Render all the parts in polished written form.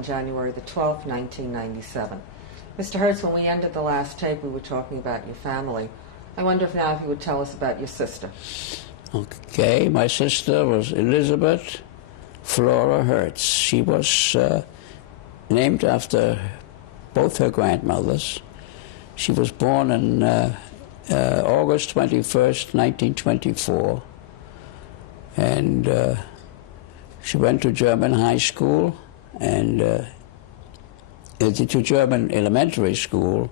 on January the 12th, 1997. Mr. Hertz, when we ended the last tape, we were talking about your family. I wonder if now if you would tell us about your sister. Okay, my sister was Elizabeth Flora Hertz. She was named after both her grandmothers. She was born on August 21st, 1924, and she went to German high school and to German elementary school,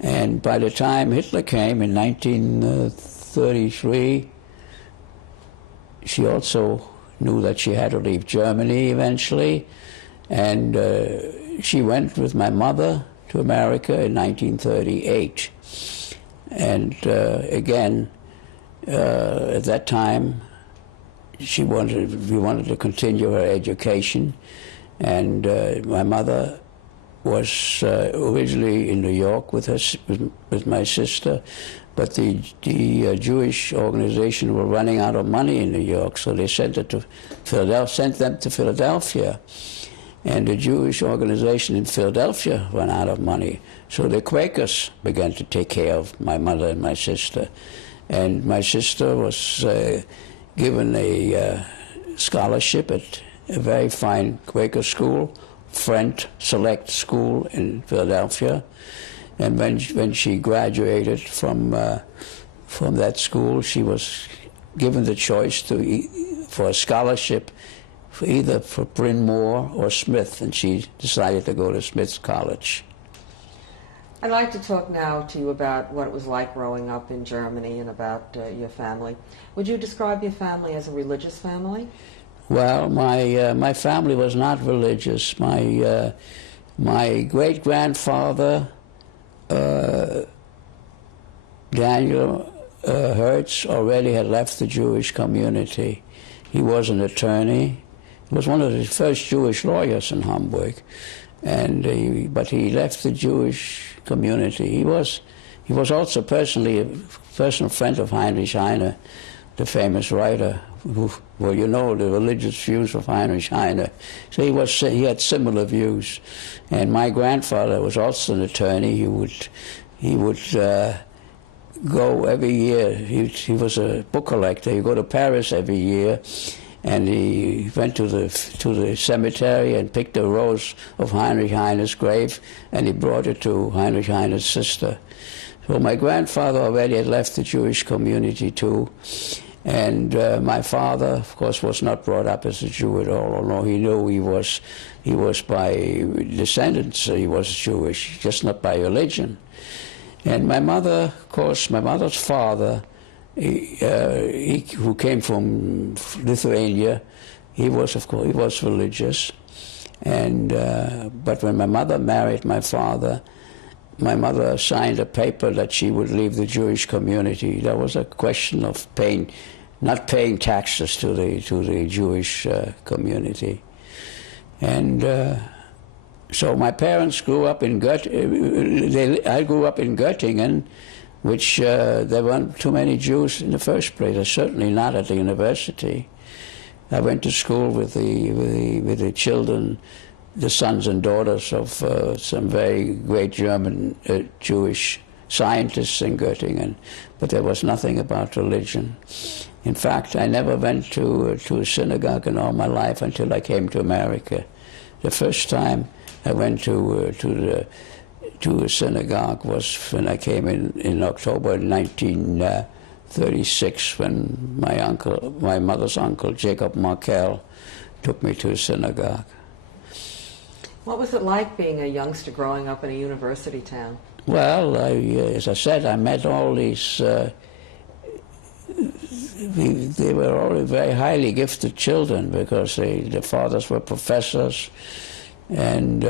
and by the time Hitler came in 1933, she also knew that she had to leave Germany eventually, and she went with my mother to America in 1938. And again, at that time, we wanted to continue her education, and my mother was originally in New York with my sister, but the Jewish organization were running out of money in New York, so they sent them to Philadelphia. And the Jewish organization in Philadelphia ran out of money, so the Quakers began to take care of my mother and my sister. And my sister was given a scholarship at a very fine Quaker school, Friend Select School in Philadelphia. And when she graduated from that school, she was given the choice for a scholarship either for Bryn Mawr or Smith, and she decided to go to Smith College. I'd like to talk now to you about what it was like growing up in Germany and about your family. Would you describe your family as a religious family? Well, my family was not religious. My great-grandfather, Daniel Hertz, already had left the Jewish community. He was an attorney. He was one of the first Jewish lawyers in Hamburg, but he left the Jewish community. He was also personally a personal friend of Heinrich Heine, the famous writer. Well, you know the religious views of Heinrich Heine. So he had similar views. And my grandfather was also an attorney. He would go every year. He was a book collector. He'd go to Paris every year, and he went to the cemetery and picked a rose of Heinrich Heine's grave, and he brought it to Heinrich Heine's sister. So my grandfather already had left the Jewish community too. And my father, of course, was not brought up as a Jew at all, although he knew he was by descendants, he was Jewish, just not by religion. And my mother, of course, my mother's father, who came from Lithuania, he was religious. And but when my mother married my father, my mother signed a paper that she would leave the Jewish community. There was a question of not paying taxes to the Jewish community. And so my parents grew up in I grew up in Göttingen, which there weren't too many Jews in the first place, certainly not at the university. I went to school with the children, the sons and daughters of some very great German Jewish scientists in Göttingen, but there was nothing about religion. In fact, I never went to a synagogue in all my life until I came to America. The first time I went to a synagogue was when I came in October 1936, when my mother's uncle, Jacob Markel, took me to a synagogue. What was it like being a youngster growing up in a university town? Well, as I said, I met all these, they were all very highly gifted children because their fathers were professors and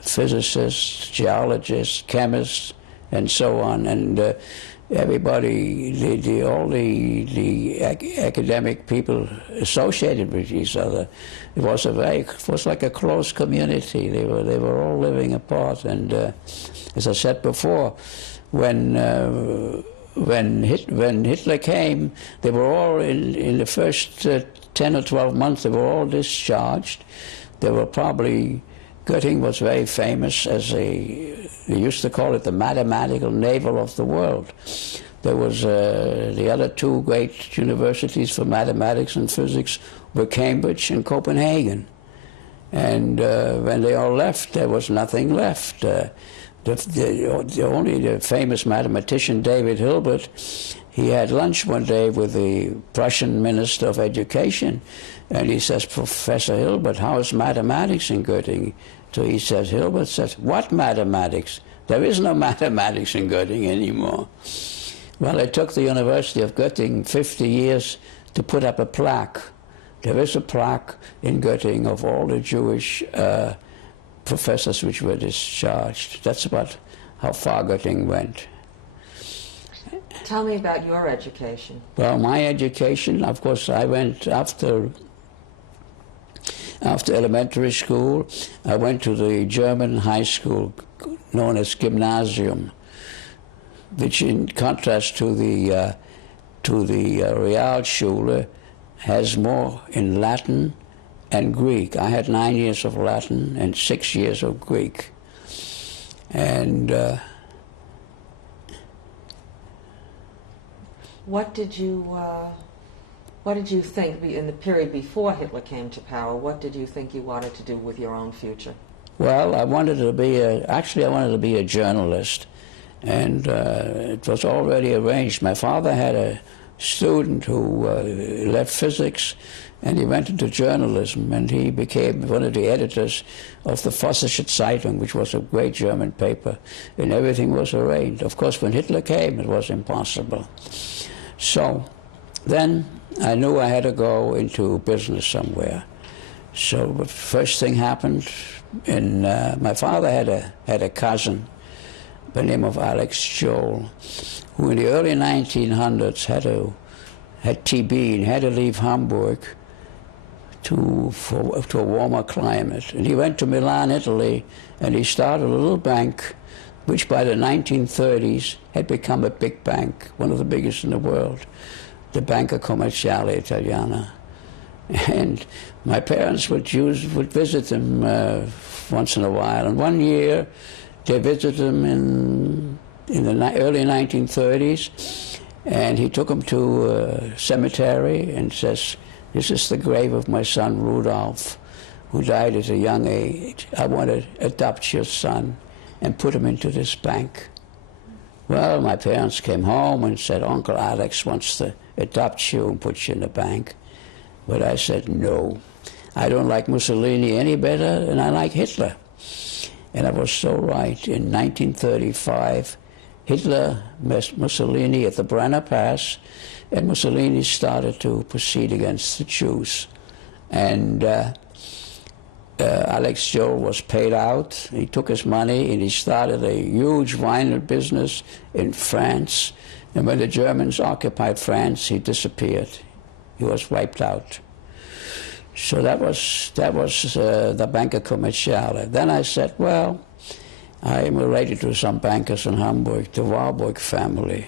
physicists, geologists, chemists, and so on. And everybody, all the academic people associated with each other. It was like a close community. They were all living apart. And as I said before, when Hitler came, they were all in the first 10 or 12 months. They were all discharged. There were probably, Göttingen was very famous as they used to call it the mathematical navel of the world. There was the other two great universities for mathematics and physics were Cambridge and Copenhagen. And when they all left, there was nothing left. Only the famous mathematician David Hilbert, he had lunch one day with the Prussian Minister of Education, and he says, Professor Hilbert, how is mathematics in Göttingen? So he says, Hilbert says, what mathematics? There is no mathematics in Göttingen anymore. Well, it took the University of Göttingen 50 years to put up a plaque. There is a plaque in Göttingen of all the Jewish professors which were discharged. That's about how far Göttingen went. Tell me about your education. Well, my education, of course, I went after elementary school. I went to the German high school known as Gymnasium, which in contrast to the Realschule has more in Latin and Greek. I had 9 years of Latin and 6 years of Greek. And what did you think in the period before Hitler came to power? What did you think you wanted to do with your own future? Well, I wanted to be a journalist, and it was already arranged. My father had a student who left physics, and he went into journalism, and he became one of the editors of the Vossische Zeitung, which was a great German paper, and everything was arranged. Of course, when Hitler came, it was impossible. So then I knew I had to go into business somewhere. So the first thing happened, and my father had a cousin by the name of Alex Joel, who in the early 1900s had TB and had to leave Hamburg to a warmer climate. And he went to Milan, Italy, and he started a little bank, which by the 1930s had become a big bank, one of the biggest in the world, the Banca Commerciale Italiana. And my parents would visit him once in a while. And one year, they visited him in the early 1930s, and he took him to a cemetery and says, "This is the grave of my son Rudolf, who died at a young age. I want to adopt your son and put him into this bank." Well, my parents came home and said, "Uncle Alex wants to adopt you and put you in the bank." But I said, "No, I don't like Mussolini any better than I like Hitler." And I was so right. In 1935, Hitler met Mussolini at the Brenner Pass, and Mussolini started to proceed against the Jews. And Alex Joel was paid out. He took his money and he started a huge vinyl business in France. And when the Germans occupied France, he disappeared. He was wiped out. So that was the Banca Commerciale. Then I said, well, I am related to some bankers in Hamburg, the Warburg family.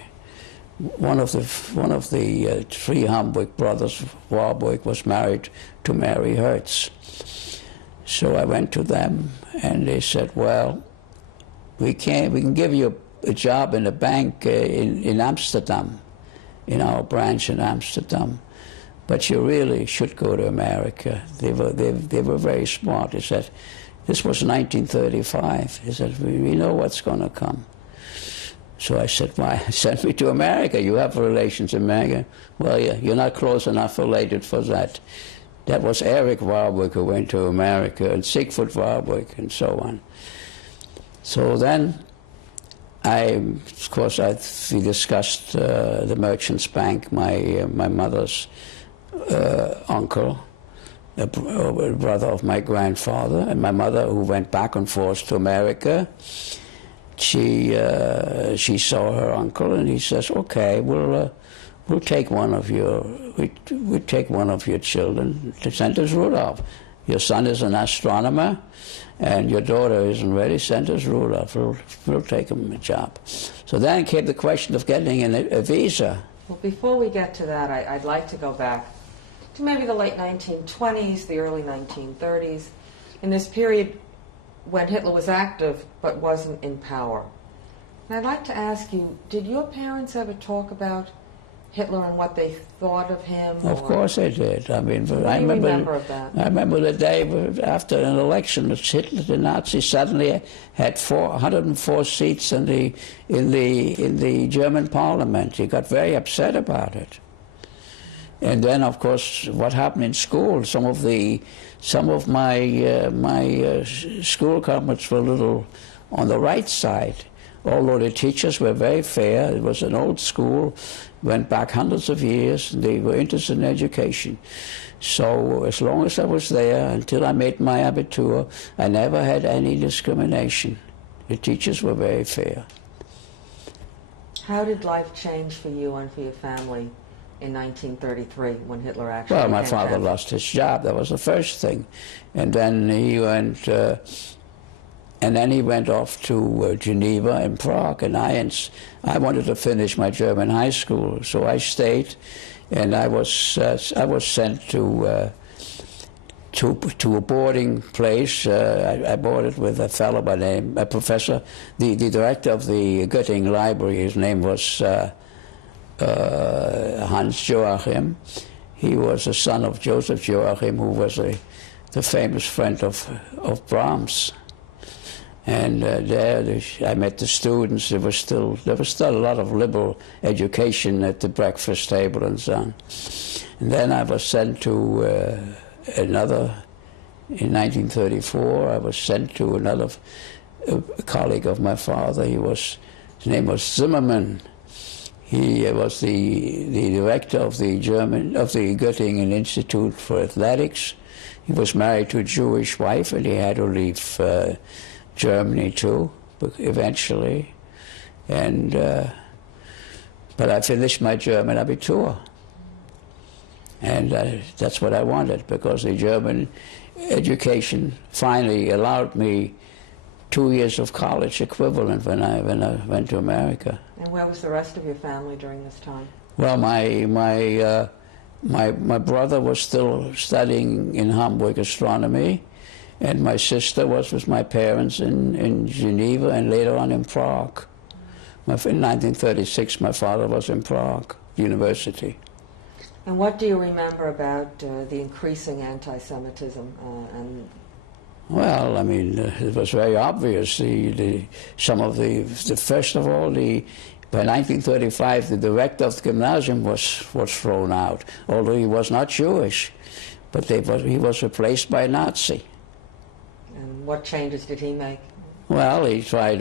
One of the three Hamburg brothers, Warburg, was married to Mary Hertz. So I went to them, and they said, well, we can give you a job in a bank in Amsterdam, in our branch in Amsterdam, but you really should go to America. They were very smart. They said, this was 1935. They said, we know what's going to come. So I said, why? Send me to America. You have relations in America. Well, yeah, you're not close enough related for that. That was Eric Warburg who went to America, and Siegfried Warburg, and so on. So then, we discussed the Merchants Bank, my mother's uncle, a brother of my grandfather, and my mother, who went back and forth to America. She saw her uncle, and he says, "Okay, we'll take one of your children to send us Rudolf. Your son is an astronomer, and your daughter isn't ready. Send us Rudolf. We'll take him a job." So then came the question of getting a visa. Well, before we get to that, I'd like to go back to maybe the late 1920s, the early 1930s. in this period when Hitler was active but wasn't in power. And I'd like to ask you, did your parents ever talk about Hitler and what they thought of him? Of course they did. I mean, what do you remember of that? I remember the day after an election, Hitler, the Nazis suddenly had 104 seats in the German parliament. He got very upset about it. And then, of course, what happened in school? Some of my school comrades were a little on the right side. Although the teachers were very fair, it was an old school, went back hundreds of years, and they were interested in education. So as long as I was there, until I made my Abitur, I never had any discrimination. The teachers were very fair. How did life change for you and for your family in 1933 when Hitler actually Well, my became father president? lost his job. That was the first thing. And then he went... And then he went off to Geneva and Prague, and I wanted to finish my German high school, so I stayed, and I was sent to a boarding place. I boarded with a fellow by name, a professor, the director of the Göttingen Library. His name was Hans Joachim. He was the son of Joseph Joachim, who was the famous friend of Brahms. And there I met the students. There was still a lot of liberal education at the breakfast table and so on. And then I was sent to in 1934, I was sent to another colleague of my father. His name was Zimmermann. He was the director of the Göttingen Institute for Athletics. He was married to a Jewish wife, and he had to leave Germany too, eventually, and but I finished my German Abitur, and that's what I wanted, because the German education finally allowed me 2 years of college equivalent when I went to America. And where was the rest of your family during this time? Well, my brother was still studying in Hamburg astronomy. And my sister was with my parents in Geneva and later on in Prague. In 1936, my father was in Prague University. And what do you remember about the increasing anti-Semitism? Well, I mean, it was very obvious. First of all, by 1935, the director of the gymnasium was thrown out, although he was not Jewish, but he was replaced by a Nazi. And what changes did he make? Well, he tried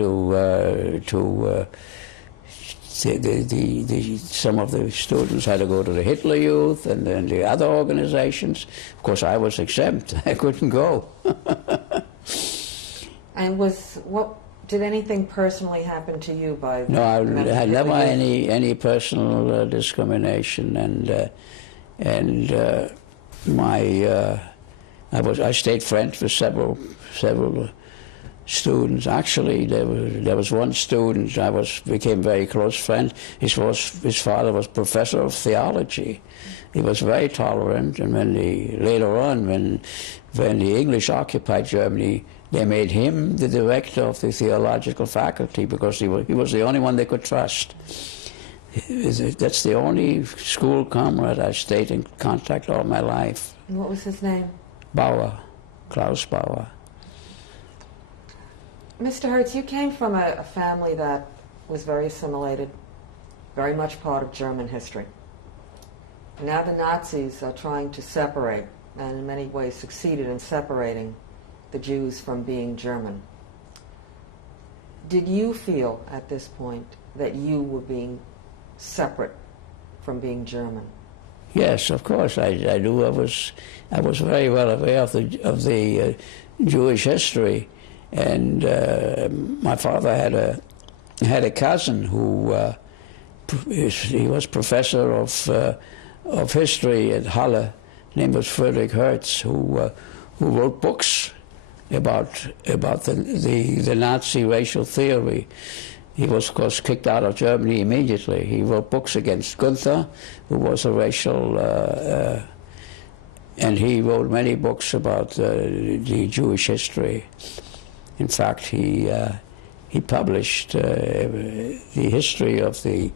some of the students had to go to the Hitler Youth and then the other organizations. Of course, I was exempt. I couldn't go. And did anything personally happen to you by? No, I had never any personal discrimination, I stayed friends with several students. Actually, there was one student became very close friend. His father was professor of theology. He was very tolerant, and later on, when the English occupied Germany, they made him the director of the theological faculty because he was the only one they could trust. That's the only school comrade I stayed in contact all my life. And what was his name? Bauer, Klaus Bauer. Mr. Hertz, you came from a family that was very assimilated, very much part of German history. Now the Nazis are trying to separate, and in many ways succeeded in separating the Jews from being German. Did you feel at this point that you were being separate from being German? Yes, of course I do. I was very well aware of the Jewish history, and my father had a cousin who he was professor of history at Halle. His name was Friedrich Hertz, who wrote books about the Nazi racial theory. He was, of course, kicked out of Germany immediately. He wrote books against Gunther, who was a racial and he wrote many books about the Jewish history. In fact, he published the history of the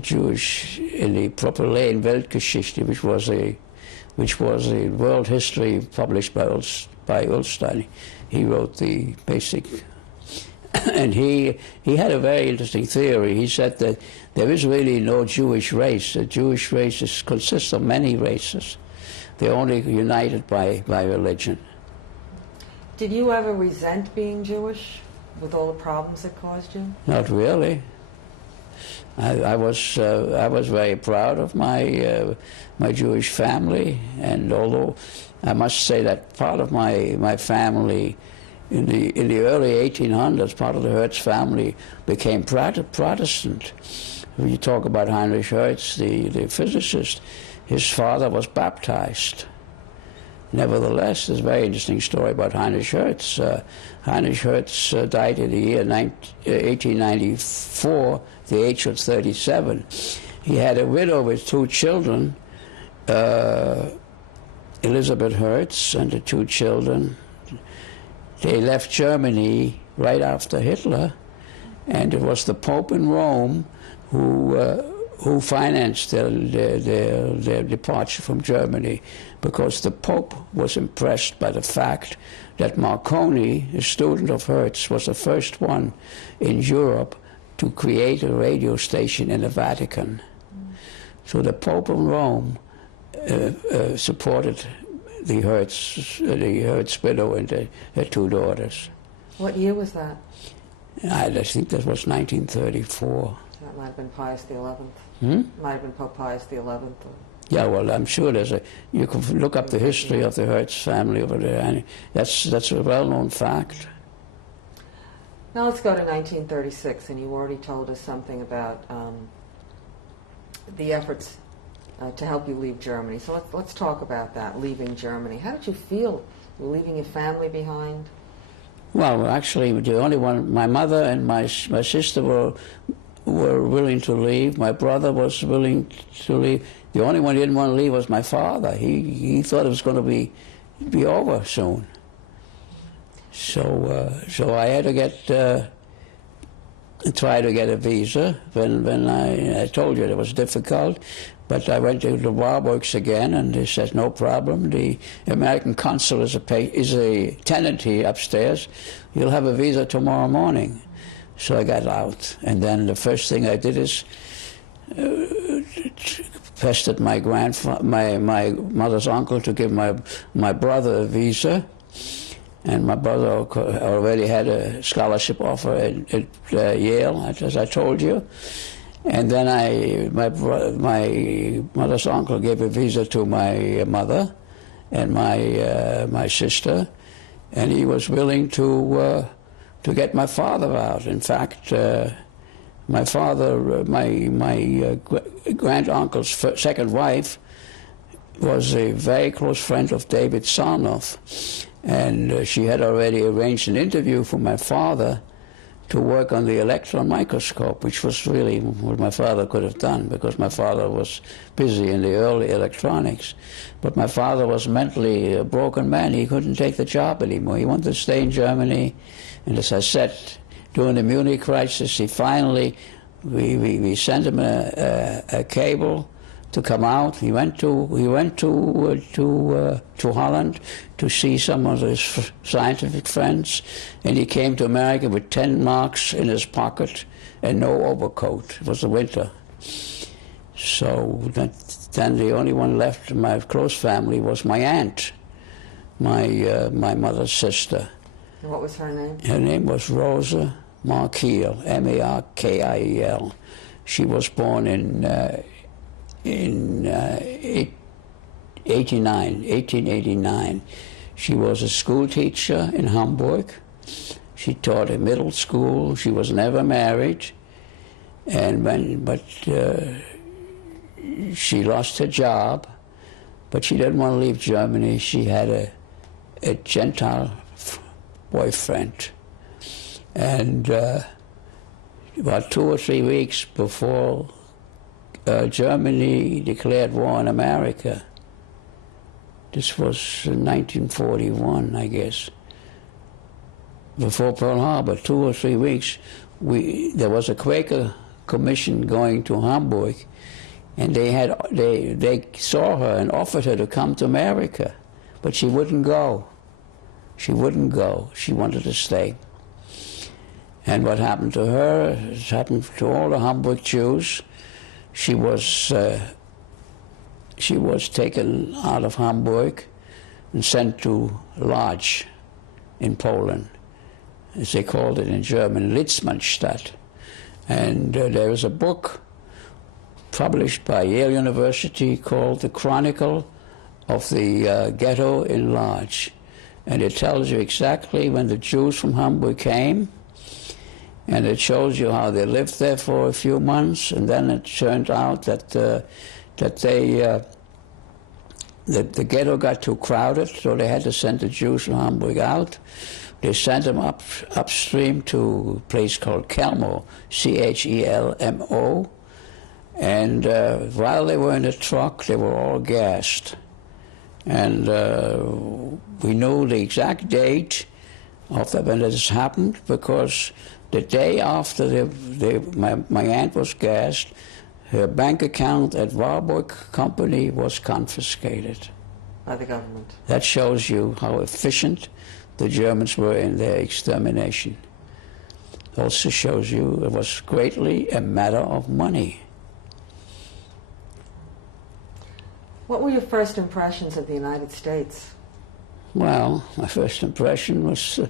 Jewish in the Propylaen Weltgeschichte, which was a world history published by Ulstein. He wrote the basic, and he had a very interesting theory. He said that there is really no Jewish race. The Jewish race consists of many races. They're only united by religion. Did you ever resent being Jewish with all the problems it caused you? Not really. I was very proud of my Jewish family, and although I must say that part of my family in the early 1800s, part of the Hertz family became Protestant. When you talk about Heinrich Hertz, the physicist, his father was baptized. Nevertheless, there's a very interesting story about Heinrich Hertz. Heinrich Hertz died in the year 1894, at the age of 37. He had a widow with two children, Elizabeth Hertz and the two children. They left Germany right after Hitler, and it was the Pope in Rome who financed their departure from Germany, because the Pope was impressed by the fact that Marconi, a student of Hertz, was the first one in Europe to create a radio station in the Vatican. So the Pope of Rome supported the Hertz widow and her two daughters. What year was that? I think that was 1934. That might have been Pius XI. Might have been Pope Pius XI. Yeah, well, I'm sure you can look up the history of the Hertz family over there, and that's a well-known fact. Now let's go to 1936, and you already told us something about the efforts to help you leave Germany. So let's talk about that, leaving Germany. How did you feel leaving your family behind? Well, actually, the only one, my mother and my sister were willing to leave. My brother was willing to leave. The only one who didn't want to leave was my father. He thought it was going to be over soon. So I had to try to get a visa. When I told you it was difficult, but I went to the Warburgs again, and they said no problem. The American consul is a tenant here upstairs. You'll have a visa tomorrow morning. So I got out, and then the first thing I did is pestered my mother's uncle to give my brother a visa, and my brother already had a scholarship offer at Yale, as I told you. And then my mother's uncle gave a visa to my mother and my sister, and he was willing to get my father out. In fact, my father, my grand-uncle's second wife, was a very close friend of David Sarnoff, and she had already arranged an interview for my father to work on the electron microscope, which was really what my father could have done, because my father was busy in the early electronics. But my father was mentally a broken man. He couldn't take the job anymore. He wanted to stay in Germany. And as I said, during the Munich crisis, he finally, we sent him a cable to come out. He went to Holland to see some of his scientific friends, and he came to America with 10 marks in his pocket and no overcoat. It was the winter. So then the only one left in my close family was my aunt, my mother's sister. And what was her name? Her name was Rosa Markiel, Markiel. She was born in 1889. She was a school teacher in Hamburg. She taught in middle school. She was never married, but she lost her job. But she didn't want to leave Germany. She had a Gentile boyfriend, and about 2 or 3 weeks before Germany declared war on America, This was in 1941, I guess. Before Pearl Harbor, 2 or 3 weeks, there was a Quaker commission going to Hamburg, and they saw her and offered her to come to America, but she wouldn't go. She wouldn't go. She wanted to stay. And what happened to her, it happened to all the Hamburg Jews. She was taken out of Hamburg and sent to Lodz in Poland, as they called it in German, Litzmannstadt. And there is a book published by Yale University called The Chronicle of the Ghetto in Lodz. And it tells you exactly when the Jews from Hamburg came, and it shows you how they lived there for a few months, and then it turned out that the ghetto got too crowded, so they had to send the Jews from Hamburg out. They sent them upstream to a place called Chelmo, C-H-E-L-M-O, and while they were in the truck, they were all gassed. And we knew the exact date of when this happened, because the day after my aunt was gassed, her bank account at Warburg Company was confiscated. By the government. That shows you how efficient the Germans were in their extermination. Also shows you it was greatly a matter of money. What were your first impressions of the United States? Well, my first impression was,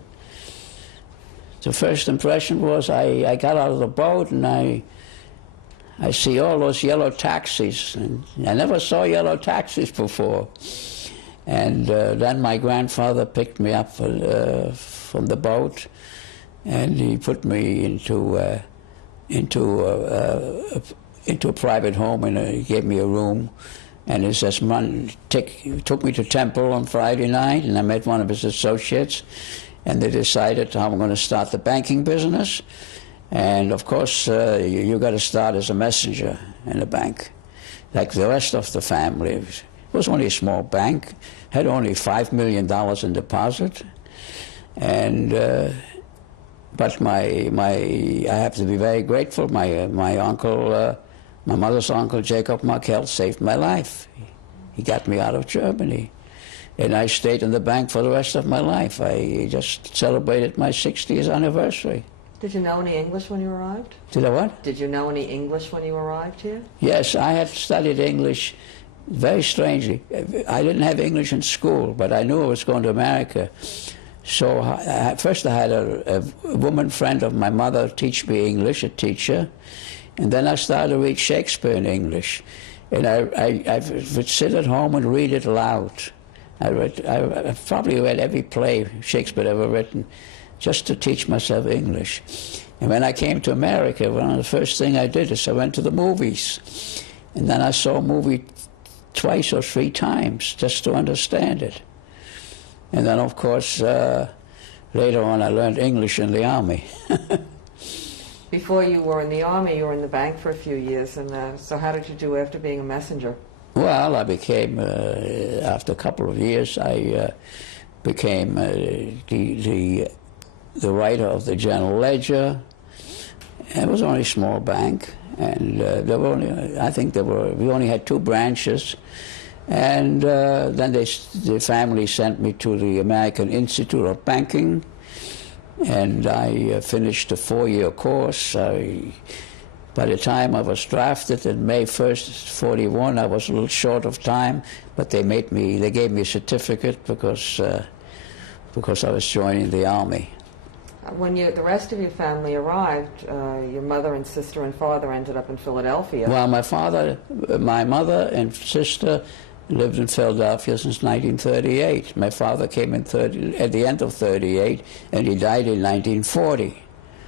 I got out of the boat and I see all those yellow taxis, and I never saw yellow taxis before. And then my grandfather picked me up from the boat, and he put me into a private home, and he gave me a room. And he says, took me to Temple on Friday night, and I met one of his associates, and they decided how I'm going to start the banking business. And of course, you got to start as a messenger in a bank, like the rest of the family. It was only a small bank, had only $5 million in deposit, and but I have to be very grateful. My uncle. My mother's uncle, Jacob Markel, saved my life. He got me out of Germany. And I stayed in the bank for the rest of my life. I just celebrated my 60th anniversary. Did you know any English when you arrived? Did I what? Did you know any English when you arrived here? Yes, I had studied English very strangely. I didn't have English in school, but I knew I was going to America. So first I had a woman friend of my mother teach me English, a teacher. And then I started to read Shakespeare in English. And I would sit at home and read it aloud. I probably read every play Shakespeare ever written just to teach myself English. And when I came to America, one of the first things I did is I went to the movies. And then I saw a movie 2 or 3 times just to understand it. And then, of course, later on I learned English in the Army. Before you were in the Army, you were in the bank for a few years, and so how did you do after being a messenger? Well, I became, after a couple of years, I became the writer of the General Ledger. It was only a small bank, and there were only, we only had 2 branches. And then the family sent me to the American Institute of Banking, and I finished a 4-year course. By the time I was drafted in May 1st, 41, I was a little short of time, but they gave me a certificate because I was joining the Army. When the rest of your family arrived, your mother and sister and father ended up in Philadelphia. Well, my mother and sister lived in Philadelphia since 1938. My father came at the end of 38, and he died in 1940.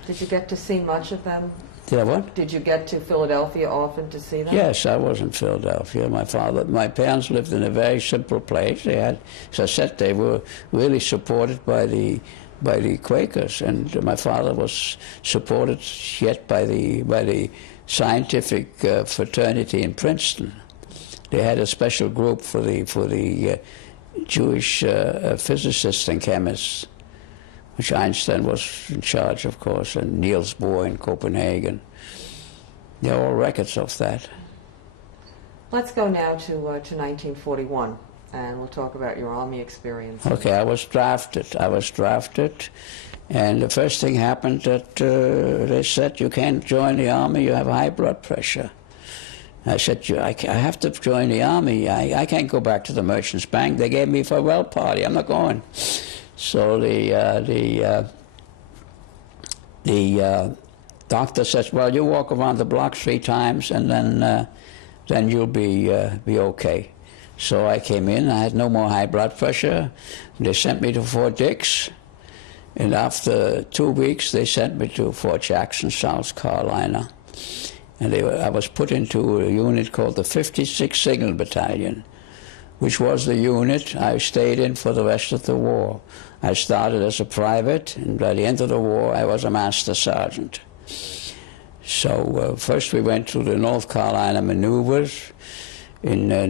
Did you get to see much of them? Did I what? Did you get to Philadelphia often to see them? Yes, I was in Philadelphia. My parents lived in a very simple place. They had, as I said, they were really supported by the Quakers, and my father was supported yet by the scientific fraternity in Princeton. They had a special group for the Jewish physicists and chemists, which Einstein was in charge, of course, and Niels Bohr in Copenhagen. There are all records of that. Let's go now to 1941, and we'll talk about your Army experience. Okay, I was drafted, and the first thing happened that they said, you can't join the Army, you have high blood pressure. I said, I have to join the Army. I can't go back to the Merchants Bank. They gave me a farewell party. I'm not going. So the doctor says, well, you walk around the block 3 times, and then you'll be okay. So I came in. I had no more high blood pressure. They sent me to Fort Dix, and after 2 weeks, they sent me to Fort Jackson, South Carolina. And I was put into a unit called the 56th Signal Battalion, which was the unit I stayed in for the rest of the war. I started as a private, and by the end of the war, I was a master sergeant. So first we went to the North Carolina maneuvers in the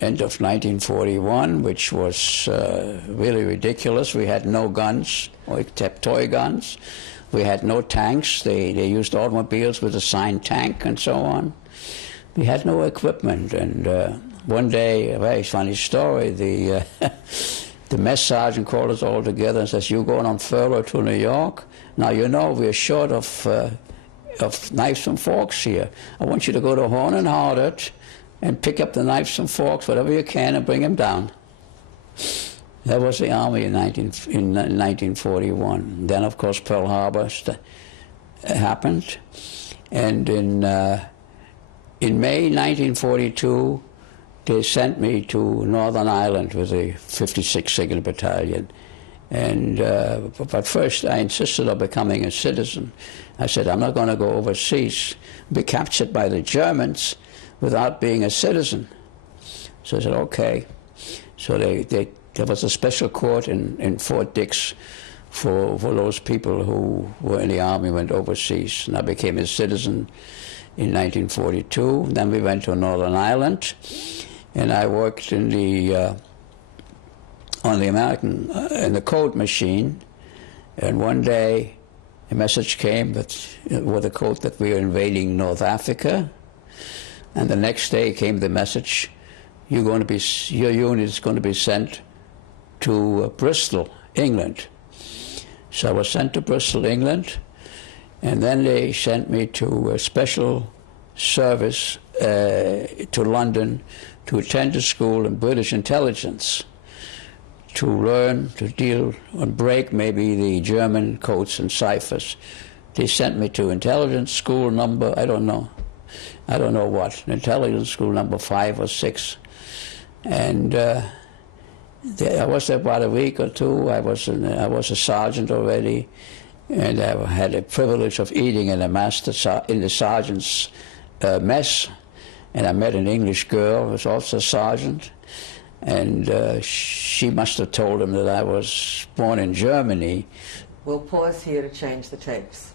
end of 1941, which was really ridiculous. We had no guns, except toy guns. We had no tanks. They used automobiles with a signed tank and so on. We had no equipment. And one day, a very funny story, the mess sergeant called us all together and says, "You're going on furlough to New York? Now, you know we're short of knives and forks here. I want you to go to Horn and Hardart and pick up the knives and forks, whatever you can, and bring them down." That was the Army in 1941. Then, of course, Pearl Harbor happened. And in May 1942, they sent me to Northern Ireland with the 56th Signal Battalion. And, but first, I insisted on becoming a citizen. I said, I'm not going to go overseas, be captured by the Germans without being a citizen. So I said, okay. So there was a special court in Fort Dix for those people who were in the Army, went overseas. And I became a citizen in 1942. Then we went to Northern Ireland, and I worked in on the American, in the code machine. And one day, a message came with a code that we were invading North Africa. And the next day came the message, your unit is going to be sent to Bristol, England. So I was sent to Bristol, England, and then they sent me to a special service to London to attend a school in British intelligence, to learn to deal and break maybe the German codes and ciphers. They sent me to intelligence school number, I don't know what, intelligence school number 5 or 6. And I was there about a week or two. I was a sergeant already, and I had the privilege of eating in the sergeant's mess. And I met an English girl who was also a sergeant, and she must have told him that I was born in Germany. We'll pause here to change the tapes.